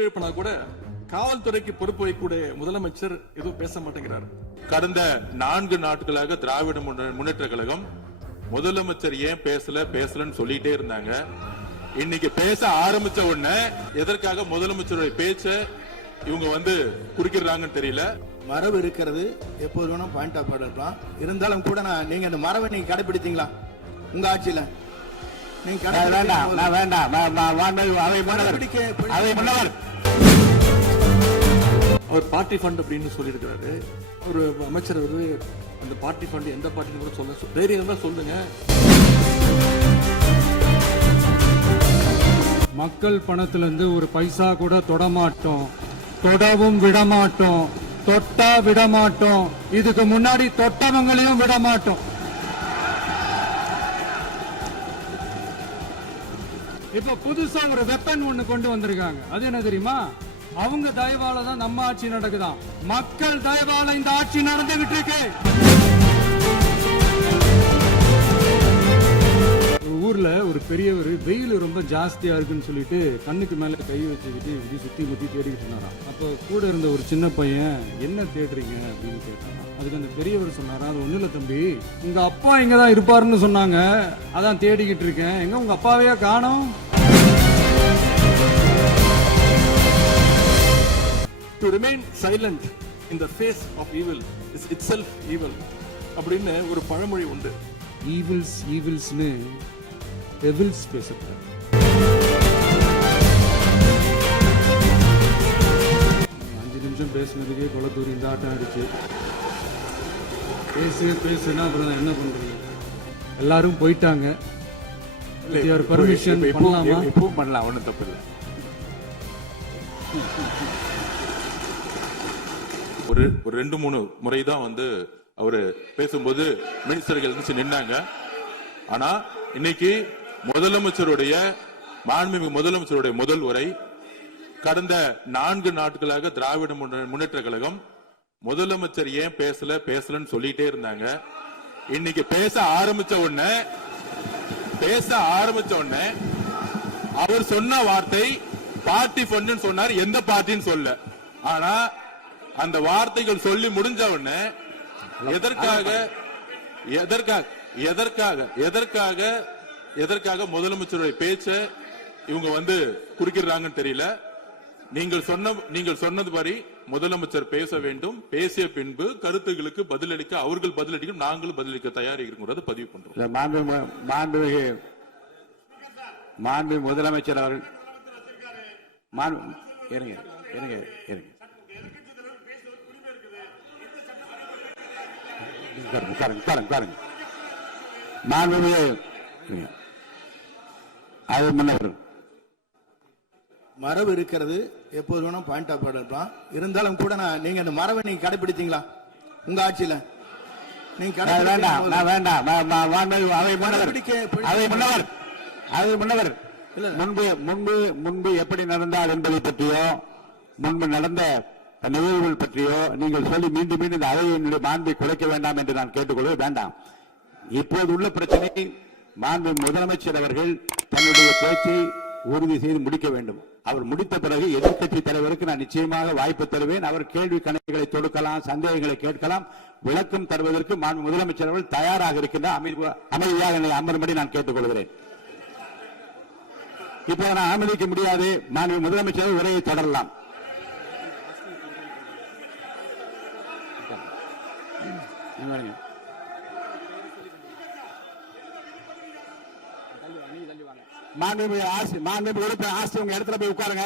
கேள்வி எழுப்பினா கூட காவல்துறைக்கு பொறுப்பு வைக்கக்கூடிய முதலமைச்சர் எதுவும் பேச மாட்டேங்கிறார். கடந்த 4 நாட்களாக திராவிட முன்னேற்ற கழகம் முதலமைச்சர் ஏன் பேசலன்னு சொல்லிட்டே இருந்தாங்க. இன்னைக்கு பேச ஆரம்பிச்ச உடனே எதற்காக முதலமைச்சருடைய பேச்ச இவங்க குறுக்கிறாங்கன்னு தெரியல. மரபு இருக்கிறது, எப்போது வேணும் பாயிண்ட் ஆஃப் ஆர்டர் இருக்கலாம். இருந்தாலும் கூட நீங்க அந்த மரபை நீங்க கடைபிடித்தீங்களா உங்க ஆட்சியில? அவர் பார்ட்டி ஃபண்ட் அப்படின்னு சொல்லியிருக்கிறாரு. ஒரு அமைச்சர் அந்த பார்ட்டி ஃபண்ட் எந்த பார்ட்டின்னு கூட சொல்ல தைரியம் தான் சொல்லுங்க. மக்கள் பணத்திலிருந்து ஒரு பைசா கூட தொடமாட்டோம், தொடவும் விடமாட்டோம், தொட்டா விடமாட்டோம், இதுக்கு முன்னாடி தொட்டவங்களையும் விடமாட்டோம். இப்ப புதுசா ஒரு வெப்பன் ஒண்ணு கொண்டு வந்திருக்காங்க. அது என்ன தெரியுமா? அவங்க தயவால தான் நம்ம ஆட்சி நடக்குதாம். மக்கள் தயவால இந்த ஆட்சி நடந்துகிட்டு இருக்கு. ஊர்ல ஒரு பெரியவர் வெயில் ரொம்ப ஜாஸ்தியா இருக்குன்னு சொல்லிட்டு கண்ணுக்கு மேல கை வச்சுக்கிட்டு இப்படி சுத்தி முத்தி தேடிக்கிட்டு இருந்தாராம். அப்போ கூட இருந்த ஒரு சின்ன பையன் என்ன தேடுறீங்க அப்படின்னு கேட்டாராம். அதுக்கு அந்த பெரியவர் சொன்னாரா, அது ஒண்ணு இல்ல தம்பி, உங்க அப்பா இங்கதான் இருப்பாருன்னு சொன்னாங்க, அதான் தேடிக்கிட்டு இருக்கேன். எங்க உங்க அப்பாவையா காணோம்? To remain silent in the face of evil is itself evil அப்படின்னு ஒரு பழமொழி உண்டு. ஈவில்ஸ்னு டெவில்ஸ் பேசப்படுறாங்க. 5 நிமிஷம் பேசுனதுக்கே கொலத்தூரி இந்த ஆட்டம் ஆயிடுச்சு. பேசுனா அப்புறம் என்ன பண்றது? எல்லாரும் போயிட்டாங்க. பர்மிஷன் பண்ணலாமா? இப்பவும் பண்ணலாம், ஒன்றும் தப்பு இல்லை. ஒரு 2-3 முறை தான் அவரு பேசும்போது மினிஸ்டர்கள் நின்னாங்க. ஆனா இன்னைக்கு மாண்புமிகு முதலமைச்சருடைய முதல் உரை, கடந்த 4 நாட்களாக திராவிட முன்னேற்ற கழகம் முதலமைச்சர் ஏன் பேசலன்னு சொல்லிட்டே இருந்தாங்க. இன்னைக்கு பேச ஆரம்பிச்ச உடனே அவர் சொன்ன வார்த்தை பார்ட்டி ஃபண்ட் சொன்னார். எந்த பார்ட்டின்னு சொல்ல. ஆனா அந்த வார்த்தைகள் சொல்லி முடிஞ்ச உடனே எதற்காக முதலமைச்சருடைய பேச்ச இவங்க குறுக்கிறாங்கன்னு தெரியல. நீங்கள் சொன்னது மாதிரி முதலமைச்சர் பேச வேண்டும். பேசிய பின்பு கருத்துகளுக்கு பதிலளிக்க அவர்கள் பதிலளிக்கும், நாங்களும் பதிலளிக்க தயாராக இருக்கிறது பதிவு பண்றோம். மாண்பு முதலமைச்சர் அவர்கள் மரபு இருக்கிறது, எப்போது வேணும் பாயிண்ட் ஆஃப் ஆர்டர் இருக்கலாம். இருந்தாலும் கூட நீங்க அந்த மரபை நீங்க கடைபிடித்தீங்களா உங்க ஆட்சியில? முன்பு எப்படி நடந்தால் என்பதை பற்றியோ, முன்பு நடந்த நிகழ்வுகள் பற்றியோ நீங்கள் சொல்லி மீண்டும் இந்த அவையினுடைய மாண்பை குலைக்க வேண்டாம் என்று நான் கேட்டுக்கொள்ள வேண்டாம். இப்போது உள்ள பிரச்சனை, மாண்பு முதலமைச்சர் அவர்கள் தன்னுடைய பேச்சை உறுதி செய்து முடிக்க வேண்டும். அவர் முடித்த பிறகு எதிர்க்கட்சி தலைவருக்கு நான் நிச்சயமாக வாய்ப்பு தருவேன். அவர் கேள்வி கணக்குகளை தொடுக்கலாம், சந்தேகங்களை கேட்கலாம். விளக்கம் தருவதற்கு மாண்பு முதலமைச்சர் அவர்கள் தயாராக இருக்கின்றார். அமைதியாக என்னை அமரும்படி நான் கேட்டுக்கொள்கிறேன். இப்போ நான் அனுமதிக்க முடியாது. மாண்பு முதலமைச்சர் உரையை தொடரலாம். மாண்புமிகு உறுப்பினர் ஆஸ்டின் உங்க இடத்துல போய் உட்காருங்க.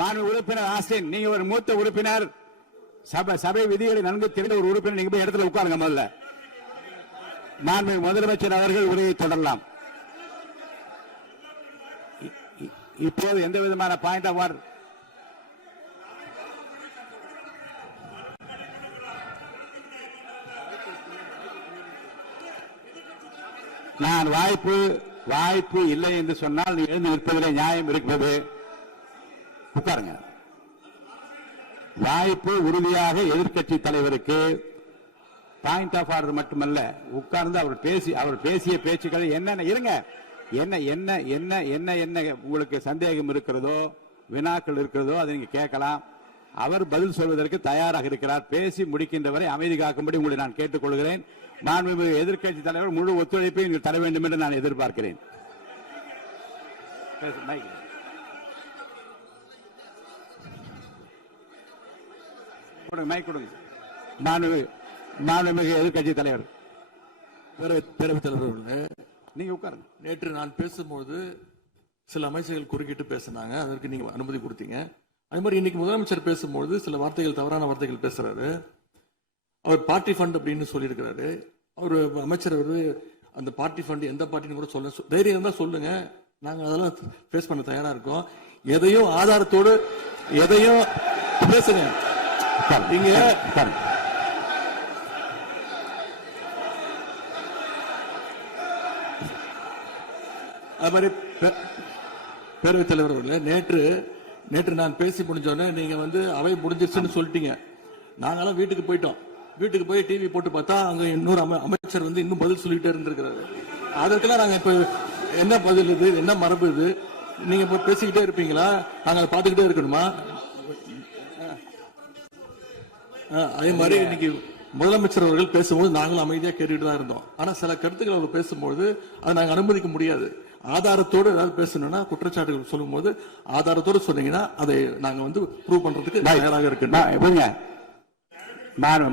மாண்புமிகு உறுப்பினர் ஆஸ்டின், நீங்க ஒரு மூத்த உறுப்பினர், சபை விதிகளை நன்கு தெரிந்த ஒரு உறுப்பினர், நீங்க போய் இடத்துல உட்காருங்க. முதல்ல மாண்புமிகு முதலமைச்சர் அவர்கள் உரையை தொடரலாம். இப்போது எந்த விதமான பாயிண்ட் ஆஃப் ஆர்டர் நான் வாய்ப்பு இல்லை என்று சொன்னால் நீ எழுந்து நிற்பதில் நியாயம் இருக்கிறது. உட்காருங்க. வாய்ப்பு உறுதியாக எதிர்க்கட்சி தலைவருக்கு பாயிண்ட் ஆஃப் ஆர்டர் மட்டுமல்ல, உட்கார்ந்து அவர் பேசிய பேச்சுக்களை என்னென்ன இருங்க, என்ன என்ன என்ன என்ன என்ன உங்களுக்கு சந்தேகம் இருக்கிறதோ, வினாக்கள் இருக்கிறதோ அதை நீங்க கேட்கலாம். அவர் பதில் சொல்வதற்கு தயாராக இருக்கிறார். பேசி முடிக்கின்ற வரை அமைதி காக்கும்படி உங்களை நான் கேட்டுக்கொள்கிறேன். மாண்புமிகு எதிர்க்கட்சி தலைவர் முழு ஒத்துழைப்பை நீங்கள் தர வேண்டும் என்று நான் எதிர்பார்க்கிறேன். மைக் கொடுங்க. மாண்புமிகு எதிர்க்கட்சி தலைவர். பேரவைத் தலைவர் அவர்களே, நீங்க உட்காருங்க. நேற்று நான் பேசும்போது சில அமைச்சர்கள் குறுக்கிட்டு பேசினாங்க, அதற்கு நீங்க அனுமதி கொடுத்தீங்க. அதே மாதிரி இன்னைக்கு முதலமைச்சர் பேசும்போது சில வார்த்தைகள், தவறான வார்த்தைகள் பேசுறாரு. அவர் பார்ட்டி ஃபண்ட் அப்படின்னு சொல்லியிருக்கிறாரு. அவர் அமைச்சர் அந்த பார்ட்டி ஃபண்ட் எந்த பார்ட்டின்னு கூட சொல்ல தைரியம் இருந்தா சொல்லுங்க, நாங்க அதெல்லாம் ஃபேஸ் பண்ண தயாரா இருக்கோம். எதையும் ஆதாரத்தோடு எதையும் பேசுங்க. நீங்க அது மாதிரி பேரவைத் தலைவர் அவர்களே, நேற்று நான் பேசி முடிஞ்சோடனே நீங்க அவை முடிஞ்சிருச்சுன்னு சொல்லிட்டீங்க. நாங்கெல்லாம் வீட்டுக்கு போயிட்டோம். வீட்டுக்கு போய் டிவி போட்டு பார்த்தா அங்க இன்னொரு அமைச்சர் இன்னும் பதில் சொல்லிட்டே இருந்திருக்கிறாரு. அதற்கெல்லாம் நாங்க இப்ப என்ன பதில் இது, என்ன மரபு இது? நீங்க இப்ப பேசிக்கிட்டே இருப்பீங்களா? நாங்க அதை பார்த்துக்கிட்டே இருக்கணுமா? அதே மாதிரி இன்னைக்கு முதலமைச்சர் அவர்கள் பேசும்போது நாங்களும் அமைதியா கேட்டுட்டு தான் இருந்தோம். ஆனா சில கருத்துக்கள் அவர் பேசும்போது அதை நாங்க அனுமதிக்க முடியாது. ஆதாரத்தோடு ஏதாவது பேசணும்னா, குற்றச்சாட்டுகள் சொல்லும் போது ஆதாரத்தோடு சொன்னீங்கன்னா அதை நாங்க ப்ரூவ் பண்றதுக்கு தயாராக இருக்கு.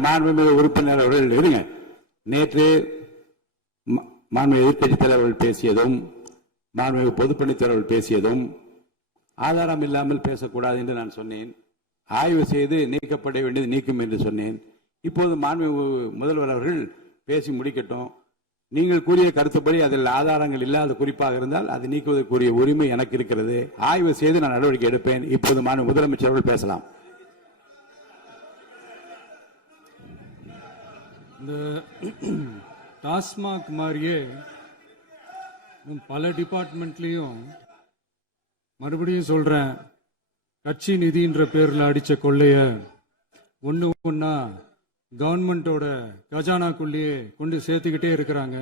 மாண்புமிகு உறுப்பினர் அவர்கள் இருங்க. நேற்று மாண்புமிகு எதிர்க்கட்சி தலைவர்கள் பேசியதும் மாண்புமிகு பொதுப்பணித் தலைவர்கள் பேசியதும் ஆதாரம் இல்லாமல் பேசக்கூடாது என்று நான் சொன்னேன். ஆய்வு செய்து நீக்கப்பட வேண்டியது நீக்கும் என்று சொன்னேன். இப்போது மாண்புமிகு முதல்வர் அவர்கள் பேசி முடிக்கட்டும். நீங்கள் கூறிய கருத்துப்படி அதில் ஆதாரங்கள் இல்லாத குறிப்பாக இருந்தால் அதை நீக்குவதற்குரிய உரிமை எனக்கு இருக்கிறது. ஆய்வு செய்து நான் நடவடிக்கை எடுப்பேன். இப்போது மாண்புமிகு முதலமைச்சர் அவர்கள் பேசலாம். இந்த டாஸ்மாக் மாதிரியே பல டிபார்ட்மெண்ட்லயும் மறுபடியும் சொல்றேன், கட்சி நிதின்ற பேர்ல அடிச்ச கொள்ளைய ஒன்னா கவர்மெண்டோட கஜானாக்குள்ளேயே கொண்டு சேர்த்துக்கிட்டே இருக்கிறாங்க.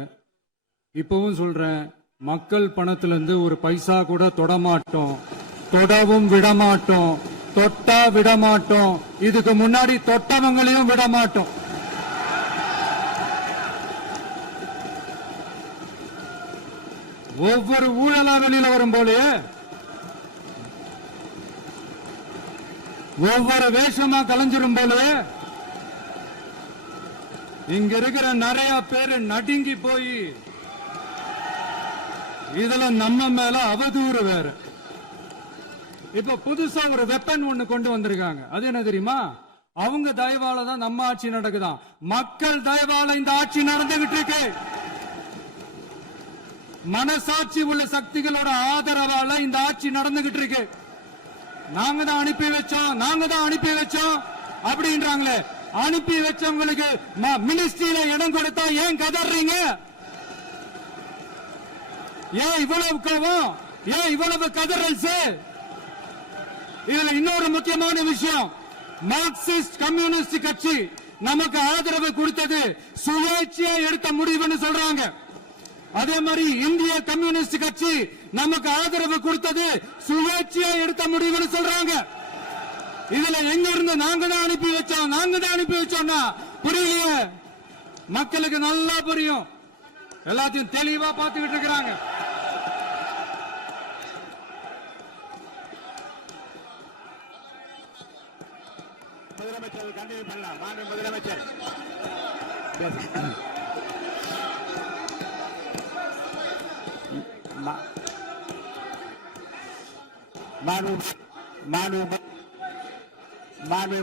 இப்பவும் சொல்றேன், மக்கள் பணத்துல இருந்து ஒரு பைசா கூட தொடமாட்டோம், தொடவும் விடமாட்டோம், தொட்டா விடமாட்டோம். இதுக்கு முன்னாடி தொட்டவங்களையும் விடமாட்டோம். ஒவ்வொரு ஊழலா வெளியில வரும் போலே, ஒவ்வொரு வேஷமா கலைஞ்சிரும் போலே, இங்க இருக்கிற நிறைய பேரு நடுங்கி போய் இதுல நம்ம மேல அவதூறு வேற. இப்ப புதுசா ஒரு வெப்பன் ஒண்ணு கொண்டு வந்திருக்காங்க. அது என்ன தெரியுமா? அவங்க தயவால தான் நம்ம ஆட்சி நடக்குதாம். மக்கள் தயவால இந்த ஆட்சி நடந்துகிட்டு இருக்கு. மனசாட்சி உள்ள சக்திகளோட ஆதரவால இந்த ஆட்சி நடந்துகிட்டு இருக்கு. நாங்க தான் அனுப்பி வச்சோம் அப்படின்றாங்களே. அனுப்பி வச்சவங்களுக்கு மினிஸ்ட்ரியில இடம் கொடுத்தா ஏன் கதறீங்க? ஏன் இவ்வளவு கோவம்? ஏன் இவ்வளவு கதறல்ஸ்? இதுல இன்னொரு முக்கியமான விஷயம், மார்க்சிஸ்ட் கம்யூனிஸ்ட் கட்சி நமக்கு ஆதரவு கொடுத்தது சுயேட்சையா எடுத்த முடிவுன்னு சொல்றாங்க. அதே மாதிரி இந்திய கம்யூனிஸ்ட் கட்சி நமக்கு ஆதரவு கொடுத்தது சுயேட்சையா எடுத்த முடிவுன்னு சொல்றாங்க. இதுல எங்க இருந்து நாங்க தான் அனுப்பி வச்சோம்னா புரியலையே. மக்களுக்கு நல்லா புரியும், எல்லாத்தையும் தெளிவா பார்த்துக்கிட்டு இருக்கிறாங்க. முதலமைச்சர் கண்டினியூ பண்ணலாம். மாண்புமிகு முதலமைச்சர்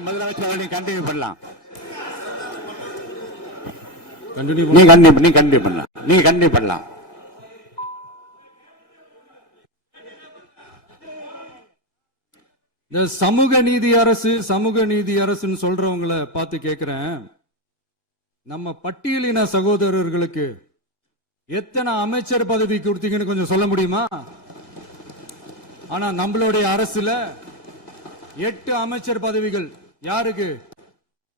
முதலமைச்சர் கண்டினியூ பண்ணலாம். நீ கண்டினியூ பண்ணலாம். இந்த சமூக நீதி அரசுன்னு சொல்றவங்களை பார்த்து கேட்கிறேன், நம்ம பட்டியலின சகோதரர்களுக்கு எத்தனை அமைச்சர் பதவி கொடுத்தீங்கன்னு கொஞ்சம் சொல்ல முடியுமா? ஆனா நம்மளுடைய அரசுல 8 அமைச்சர் பதவிகள் யாருக்கு?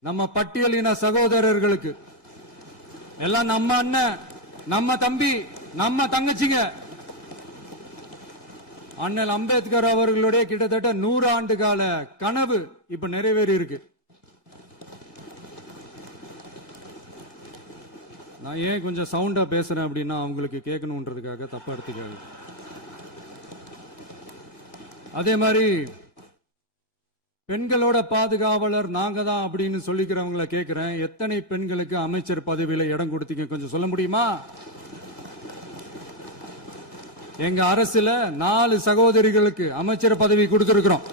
நம்ம பட்டியலின சகோதரர்களுக்கு. எல்லாம் நம்ம அண்ணன், நம்ம தம்பி, நம்ம தங்கச்சிங்க. அண்ணல் அம்பேத்கர் அவர்களுடைய கிட்டத்தட்ட 100 ஆண்டு கால கனவு இப்ப நிறைவேறி இருக்கு. நான் ஏன் கொஞ்சம் சவுண்டா பேசுறேன் அப்படின்னா அவங்களுக்கு கேட்கணுன்றதுக்காக தப்பா எடுத்துக்காது. அதே மாதிரி பெண்களோட பாதுகாவலர் நாங்க தான் அப்படின்னு சொல்லிக்கிறவங்களை கேட்கிறேன், எத்தனை பெண்களுக்கு அமைச்சர் பதவியில இடம் கொடுத்தீங்க கொஞ்சம் சொல்ல முடியுமா? எங்க அரசுல 4 சகோதரிகளுக்கு அமைச்சர் பதவி கொடுத்திருக்கிறோம்.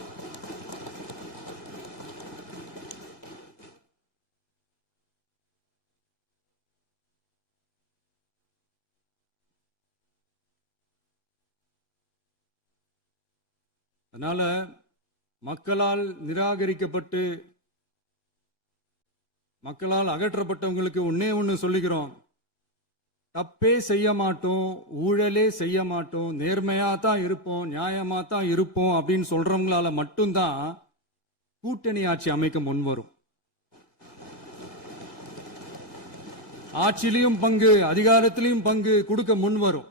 அதனால மக்களால் நிராகரிக்கப்பட்டு மக்களால் அகற்றப்பட்டவங்களுக்கு ஒன்னே ஒன்னு சொல்லிக்கிறோம், தப்பே செய்ய மாட்டோம், ஊழலே செய்ய மாட்டோம், நேர்மையா தான் இருப்போம், நியாயமா தான் இருப்போம் அப்படின்னு சொல்றவங்களால மட்டும்தான் கூட்டணி ஆட்சி அமைக்க முன் வரும். ஆட்சியிலையும் பங்கு அதிகாரத்திலையும் பங்கு கொடுக்க முன் வரும்.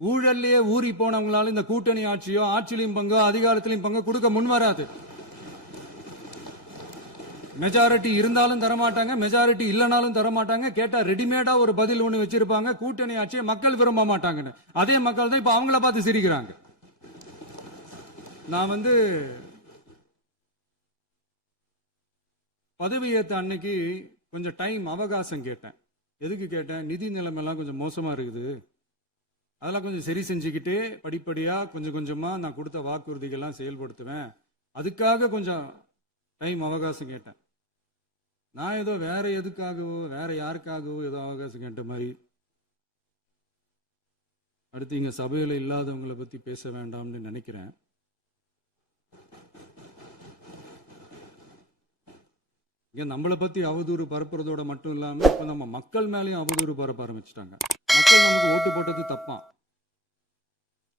ஊழல்லையே ஊறி போனவங்களால இந்த கூட்டணி ஆட்சியோ ஆட்சியிலையும் பங்கு அதிகாரத்திலையும் பங்கு கொடுக்க முன் வராது. மெஜாரிட்டி இருந்தாலும் தரமாட்டாங்க, மெஜாரிட்டி இல்லைனாலும் தரமாட்டாங்க. கேட்டா ரெடிமேடா ஒரு பதில் ஒண்ணு வச்சிருப்பாங்க, கூட்டணி ஆட்சியை மக்கள் விரும்ப மாட்டாங்கன்னு. அதே மக்கள் தான் இப்ப அவங்கள பார்த்து சிரிக்கிறாங்க. நான் பதவி ஏத்த அன்னைக்கு கொஞ்சம் டைம் அவகாசம் கேட்டேன். எதுக்கு கேட்டேன்? நிதி நிலைமைலாம் கொஞ்சம் மோசமா இருக்குது, அதெல்லாம் கொஞ்சம் சரி செஞ்சுக்கிட்டு படிப்படியா கொஞ்சம் கொஞ்சமா நான் கொடுத்த வாக்குறுதிகள்லாம் செயல்படுத்துவேன், அதுக்காக கொஞ்சம் டைம் அவகாசம் கேட்டேன். நான் ஏதோ வேற எதுக்காகவோ வேற யாருக்காகவோ ஏதோ அவகாசம் கேட்ட மாதிரி. அடுத்து இங்க சபையில இல்லாதவங்களை பத்தி பேச வேண்டாம்னு நினைக்கிறேன். இங்க நம்மளை பத்தி அவதூறு பரப்புறதோட மட்டும் இல்லாம இப்ப நம்ம மக்கள் மேலேயும் அவதூறு பரப்ப ஆரம்பிச்சிட்டாங்க. மக்கள் நமக்கு ஓட்டு போட்டது தப்பா,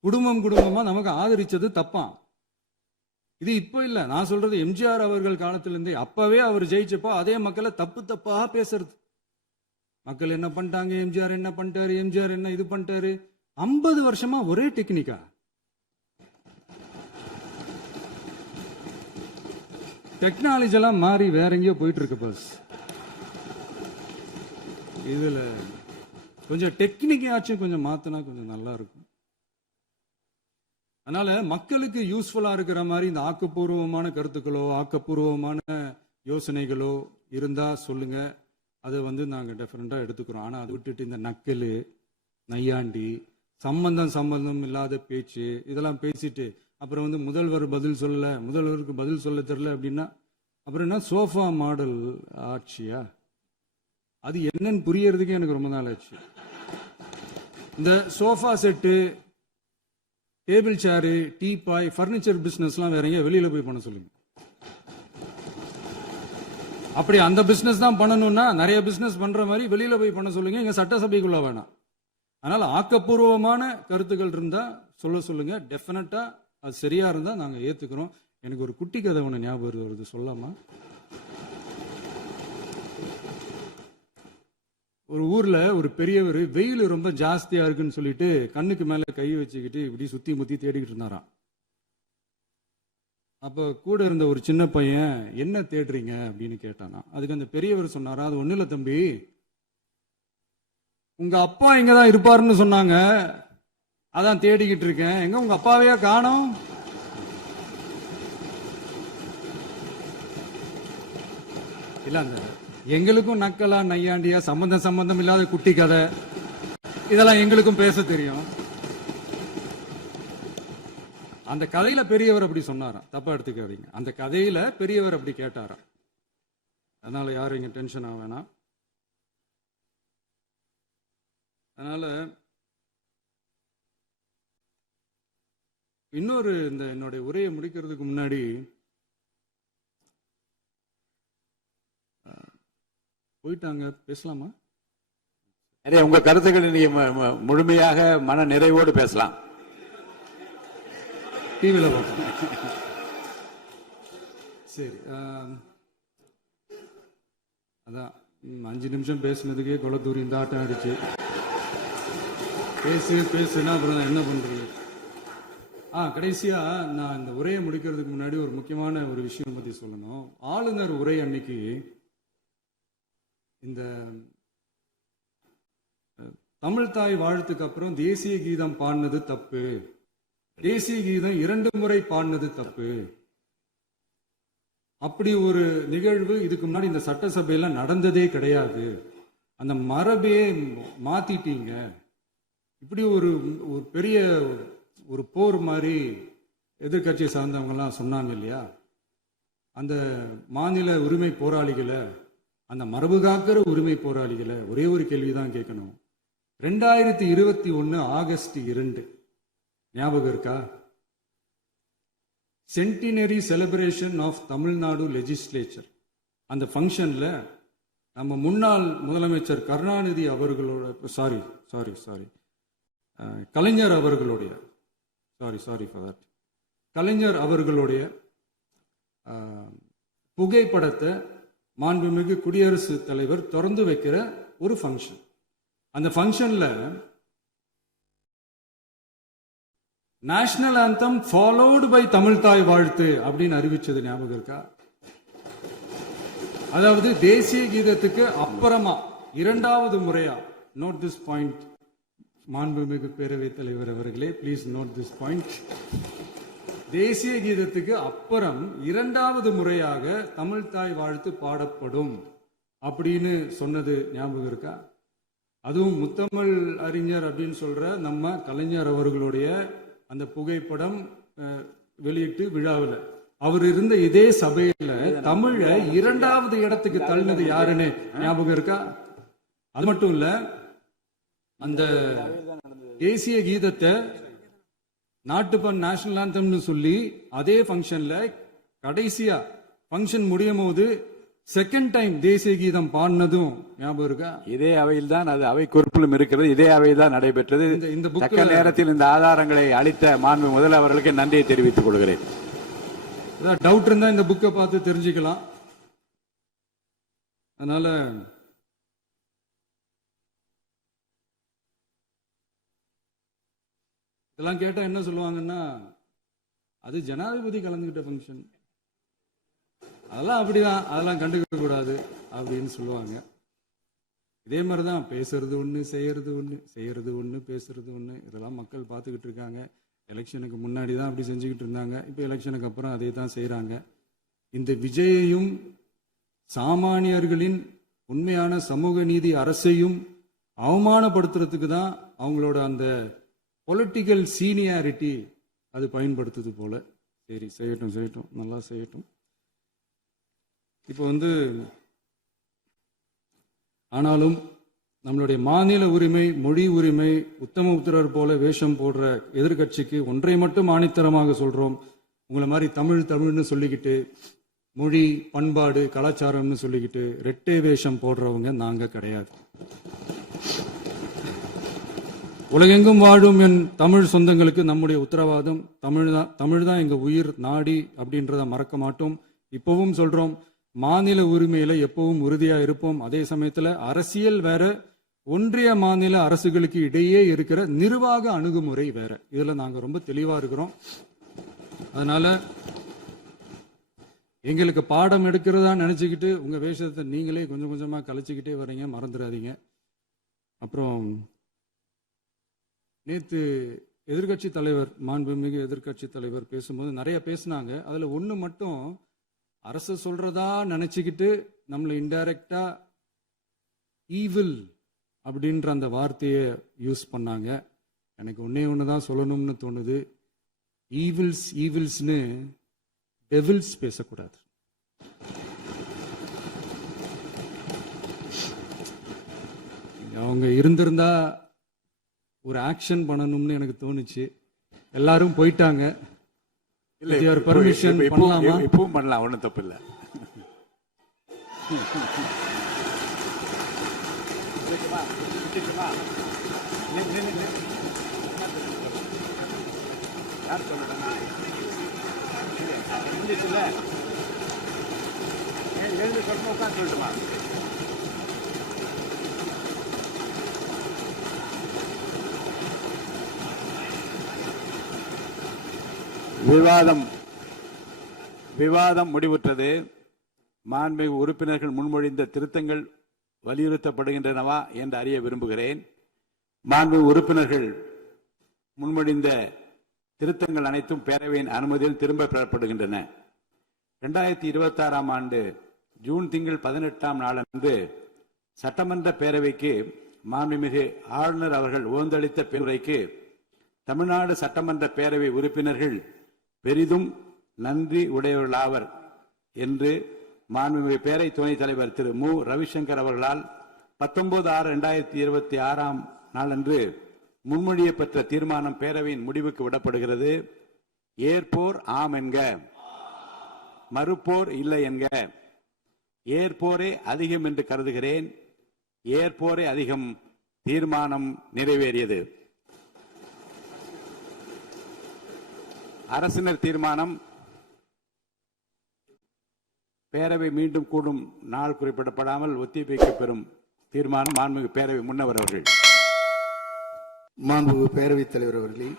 குடும்பம் குடும்பமா நமக்கு ஆதரிச்சது தப்பா. இது இப்ப இல்ல, நான் சொல்றது எம்ஜிஆர் அவர்கள் காலத்திலிருந்தே. அப்பவே அவர் ஜெயிச்சப்போ அதே மக்களை தப்பு தப்பா பேசுறது. மக்கள் என்ன பண்ணிட்டாங்க, எம்ஜிஆர் என்ன பண்ணிட்டாரு, எம்ஜிஆர் என்ன இது பண்ணிட்டாரு. 50 வருஷமா ஒரே டெக்னிக்கா. டெக்னாலஜி எல்லாம் மாறி வேற எங்கேயோ போயிட்டு இருக்கு பஸ். இதுல கொஞ்சம் டெக்னிக்காச்சும் கொஞ்சம் மாத்தினா கொஞ்சம் நல்லா இருக்கும். அதனால மக்களுக்கு யூஸ்ஃபுல்லா இருக்கிற மாதிரி இந்த ஆக்கப்பூர்வமான கருத்துக்களோ ஆக்கப்பூர்வமான யோசனைகளோ இருந்தா சொல்லுங்க, அதை நாங்க டெஃபரெண்டா எடுத்துக்கிறோம். ஆனா அதை விட்டுட்டு இந்த நக்கலு நையாண்டி சம்பந்தம் இல்லாத பேச்சு இதெல்லாம் பேசிட்டு அப்புறம் முதல்வர் பதில் சொல்லல, முதல்வருக்கு பதில் சொல்ல தெரியல அப்படின்னா அப்புறம் என்ன சோஃபா மாடல் ஆட்சியா? அது என்னன்னு புரியறதுக்கே எனக்கு ரொம்ப நாள் ஆச்சு. இந்த sofa set, table chair, teapoy, furniture பிசினஸ்லாம் வேற எங்க வெளியில போய் பண்ண சொல்லுங்க. அப்படி அந்த பிசினஸ் தான் பண்ணணும்னா நிறைய பிசினஸ் பண்ற மாதிரி வெளியில போய் பண்ண சொல்லுங்க, இங்க சட்டசபைக்குள்ள வேணாம். அதனால ஆக்கப்பூர்வமான கருத்துக்கள் இருந்தா சொல்லுங்க, டெஃபினட்டா அது சரியா இருந்தா நாங்க ஏத்துக்கிறோம். எனக்கு ஒரு குட்டி கதை ஒண்ணு ஞாபகம் வருது, சொல்லாமா? ஒரு ஊர்ல ஒரு பெரியவர் வெயில் ரொம்ப ஜாஸ்தியா இருக்குன்னு சொல்லிட்டு கண்ணுக்கு மேல கை வச்சுக்கிட்டு இப்படி சுத்தி முத்தி தேடிக்கிட்டு இருந்தாராம். அப்ப கூட இருந்த ஒரு சின்ன பையன் என்ன தேடுறீங்க அப்படின்னு கேட்டானா. அதுக்கு அந்த பெரியவர் சொன்னாரா, அது ஒண்ணு இல்ல தம்பி, உங்க அப்பா இங்கதான் இருப்பாருன்னு சொன்னாங்க, அதான் தேடிக்கிட்டு இருக்கேன், எங்க உங்க அப்பாவையா காணோம்? இல்ல அந்த எங்களுக்கும் நக்கலா நையாண்டியா சம்பந்தம் இல்லாத குட்டி கதை இதெல்லாம் எங்களுக்கும் பேச தெரியும். அந்த கதையில பெரியவர் அப்படி சொன்னாராம், தப்பா எடுத்துக்காதீங்க. அந்த கதையில பெரியவர் அப்படி கேட்டாராம். அதனால யாரும் இங்க டென்ஷன் ஆக வேணாம். அதனால இன்னொரு இந்த என்னுடைய உரையை முடிக்கிறதுக்கு முன்னாடி போயிட்டாங்க, பேசலாமா? நிறைய உங்க கருத்துக்களை நீங்க முழுமையாக மன நிறைவோடு பேசலாம். டிவியில பார்ப்போம். சரி, அதான் 5 நிமிஷம் பேசுனதுக்கே கொலத்தூரி இந்த ஆட்டம் ஆயிடுச்சு. பேசுனா அப்புறம் என்ன பண்றது? கடைசியா நான் இந்த உரையை முடிக்கிறதுக்கு முன்னாடி ஒரு முக்கியமான ஒரு விஷயம் பத்தி சொல்லணும். ஆளுநர் உரை அன்னைக்கு இந்த தமிழ் தாய் வாழ்த்துக்கு அப்புறம் தேசிய கீதம் பாடினது தப்பு, தேசிய கீதம் 2 முறை பாடினது தப்பு, அப்படி ஒரு நிகழ்வு இதுக்கு முன்னாடி இந்த சட்டசபையில நடந்ததே கிடையாது, அந்த மரபே மாத்திட்டீங்க, இப்படி ஒரு பெரிய ஒரு போர் மாதிரி எதிர்கட்சியை சார்ந்தவங்க எல்லாம் சொன்னாங்க இல்லையா. அந்த மாநில உரிமை போராளிகளை, அந்த மரபு காக்கிற உரிமை போராளிகளை ஒரே ஒரு கேள்விதான் கேட்கணும். 2021 ஆகஸ்ட் 2 ஞாபகம் இருக்கா? Centenary celebration of Tamil Nadu legislature. அந்த ஃபங்க்ஷன்ல நம்ம முன்னாள் முதலமைச்சர் கருணாநிதி அவர்களோட கலைஞர் அவர்களுடைய கலைஞர் அவர்களுடைய புகைப்படத்தை மாண்புமிகு குடியரசுத் தலைவர் திறந்து வைக்கிற ஒரு ஃபங்க்ஷன். அந்த ஃபங்க்ஷன்ல national anthem followed by Tamil Thai Vazhthu அப்படின்னு அறிவிச்சது ஞாபகம் இருக்கா? அதாவது தேசிய கீதத்துக்கு அப்புறமா 2வது முறையா, நோட் திஸ் பாயிண்ட் மாண்புமிகு பேரவைத் தலைவர் அவர்களே, பிளீஸ் நோட் திஸ் பாயிண்ட். தேசிய கீதத்துக்கு அப்புறம் 2வது முறையாக தமிழ் தாய் வாழ்த்து பாடப்படும் அப்படின்னு சொன்னது ஞாபகம் இருக்கா? அதுவும் முத்தமிழ் அறிஞர் அப்படின்னு சொல்ற நம்ம கலைஞர் அவர்களுடைய அந்த புகைப்படம் வெளியிட்டு விழாவில் அவர் இருந்த இதே சபையில தமிழ 2வது இடத்துக்கு தள்ளினது யாருன்னு ஞாபகம் இருக்கா? அது மட்டும் இல்ல, அந்த தேசிய கீதத்தை நாட்டுப்பண் நேஷனல் ஆந்தம்னு சொல்லி அதே ஃபங்க்ஷன்ல கடைசியா ஃபங்க்ஷன் முடியும் போது செகண்ட் டைம் தேசிய கீதம் பாடினதும் ஞாபகம் இருக்கா? இதே அவையில் தான், அது அவை குறிப்பிலும் இருக்கிறது, இதே அவையில் தான் நடைபெற்றது. இந்த தக்க நேரத்தில் இந்த ஆதாரங்களை அளித்த மாண்பு முதல்வர்களுக்கு நன்றியை தெரிவித்துக் கொள்கிறேன். டவுட் இருந்தா இந்த புக்கை பார்த்து தெரிஞ்சுக்கலாம். அதனால இதெல்லாம் கேட்டா என்ன சொல்லுவாங்கன்னா, அது ஜனாதிபதி கலந்துகிட்ட ஃபங்க்ஷன், அதெல்லாம் அப்படிதான், அதெல்லாம் கண்டுக்க கூடாது அப்படின்னு சொல்லுவாங்க. இதே மாதிரிதான் பேசுறது ஒண்ணு, செய்யறது ஒண்ணு, பேசுறது ஒண்ணு. இதெல்லாம் மக்கள் பார்த்துக்கிட்டு இருக்காங்க. எலெக்ஷனுக்கு முன்னாடி தான் அப்படி செஞ்சுக்கிட்டு இருந்தாங்க, இப்போ எலெக்ஷனுக்கு அப்புறம் அதே தான் செய்யறாங்க. இந்த விஜயையும் சாமானியர்களின் உண்மையான சமூக நீதி அரசையும் அவமானப்படுத்துறதுக்கு தான் அவங்களோட அந்த பொலிட்டிக்கல் சீனியாரிட்டி அது பயன்படுத்துது போல. சரி, செய்யட்டும், நல்லா செய்யட்டும். இப்போ ஆனாலும் நம்மளுடைய மாநில உரிமை, மொழி உரிமை, உத்தம உத்தரர் போல வேஷம் போடுற எதிர்கட்சிக்கு ஒன்றை மட்டும் ஆணித்தரமாக சொல்றோம். உங்களை மாதிரி தமிழ்னு சொல்லிக்கிட்டு, மொழி, பண்பாடு, கலாச்சாரம்னு சொல்லிக்கிட்டு ரெட்டை வேஷம் போடுறவங்க நாங்க கிடையாது. உலகெங்கும் வாழும் என் தமிழ் சொந்தங்களுக்கு நம்முடைய உத்தரவாதம் தமிழ் தான் எங்க உயிர் நாடி அப்படின்றத மறக்க மாட்டோம். இப்பவும் சொல்றோம், மாநில உரிமையில எப்பவும் உறுதியா இருப்போம். அதே சமயத்துல அரசியல் வேற, ஒன்றிய மாநில அரசுகளுக்கு இடையே இருக்கிற நிர்வாக அணுகுமுறை வேற. இதுல நாங்க ரொம்ப தெளிவா இருக்கிறோம். அதனால எங்களுக்கு பாடம் எடுக்கிறதா நினைச்சுக்கிட்டு உங்க வேஷத்தை நீங்களே கொஞ்சம் கொஞ்சமா கலைச்சுக்கிட்டே வர்றீங்க, மறந்துடாதீங்க. அப்புறம் நேத்து எதிர்கட்சி தலைவர், மாண்புமிகு எதிர்கட்சி தலைவர் பேசும்போது நிறைய பேசினாங்க. அதுல ஒண்ணு மட்டும் அரசு சொல்றதா நினைச்சுக்கிட்டு நம்மளை இன்டைரக்டா ஈவில் அப்படின்ற அந்த வார்த்தையை யூஸ் பண்ணாங்க. எனக்கு ஒண்ணுதான் சொல்லணும்னு தோணுது. ஈவில்ஸ்னு டெவில்ஸ் பேசக்கூடாது. அவங்க இருந்திருந்தா ஒரு ஆக்ஷன் பண்ணணும்னு எனக்கு தோணுச்சு. எல்லாரும் போயிட்டாங்க. பர்மிஷன் பண்ணலாமா? இப்பவும் பண்ணலாம், ஒன்றும் தப்பு இல்லை. யார் சொல்லுங்க? எழுந்து சொல்லுங்க, உட்காந்து சொல்லட்டுமா? விவாதம் முடிவுற்றது. மாண்புமிகு உறுப்பினர்கள் முன்மொழிந்த திருத்தங்கள் வலியுறுத்தப்படுகின்றனவா என்று அறிய விரும்புகிறேன். மாண்புமிகு உறுப்பினர்கள் முன்மொழிந்த திருத்தங்கள் அனைத்தும் பேரவையின் அனுமதியில் திரும்ப பெறப்படுகின்றன. 2026 ஆண்டு ஜூன் திங்கள் 18ஆம் நாளன்று சட்டமன்ற பேரவைக்கு மாண்புமிகு ஆளுநர் அவர்கள் ஓந்தளித்த பெருரைக்கு தமிழ்நாடு சட்டமன்ற பேரவை உறுப்பினர்கள் பெரிதும் நன்றி உடையவர்களாவர் என்று மாண்புமிகு பேரவை துணைத் தலைவர் திரு மு ரவிசங்கர் அவர்களால் 19/6/2026 நாளன்று முன்மொழியப்பட்ட தீர்மானம் பேரவையின் முடிவுக்கு விடப்படுகிறது. ஏற்போர் ஆம் என்க, மறுப்போர் இல்லை என்க. ஏற்போரே அதிகம் என்று கருதுகிறேன். ஏற்போரே அதிகம். தீர்மானம் நிறைவேறியது. அரசினர் தீர்மானம். பேரவை மீண்டும் கூடும் நாள் குறிப்பிடப்படாமல் ஒத்திவைக்கப்பெறும் தீர்மானம். மாண்புமிகு பேரவை முன்னவர் அவர்கள். மாண்புமிகு பேரவைத் தலைவர் அவர்களே,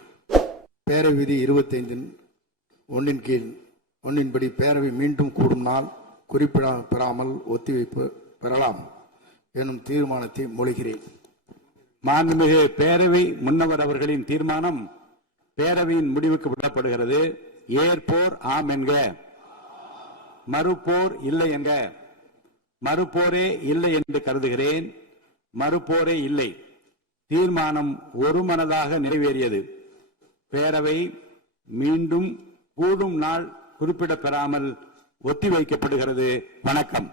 பேரவை விதி 25 கீழ் 1 பேரவை மீண்டும் கூடும் நாள் குறிப்பிடாமல் ஒத்திவைப்பு பெறலாம் எனும் தீர்மானத்தை மொழிகிறேன். மாண்புமிகு பேரவை முன்னவர் அவர்களின் தீர்மானம் பேரவையின் முடிவுக்கு விடப்படுகிறது. ஏற்போர் ஆம் என்க, மறுப்போர் இல்லை என்க. மறுப்போரே இல்லை என்று கருதுகிறேன். மறுப்போரே இல்லை. தீர்மானம் ஒருமனதாக நிறைவேறியது. பேரவை மீண்டும் கூடும் நாள் குறிப்பிடப்பெறாமல் ஒத்திவைக்கப்படுகிறது. வணக்கம்.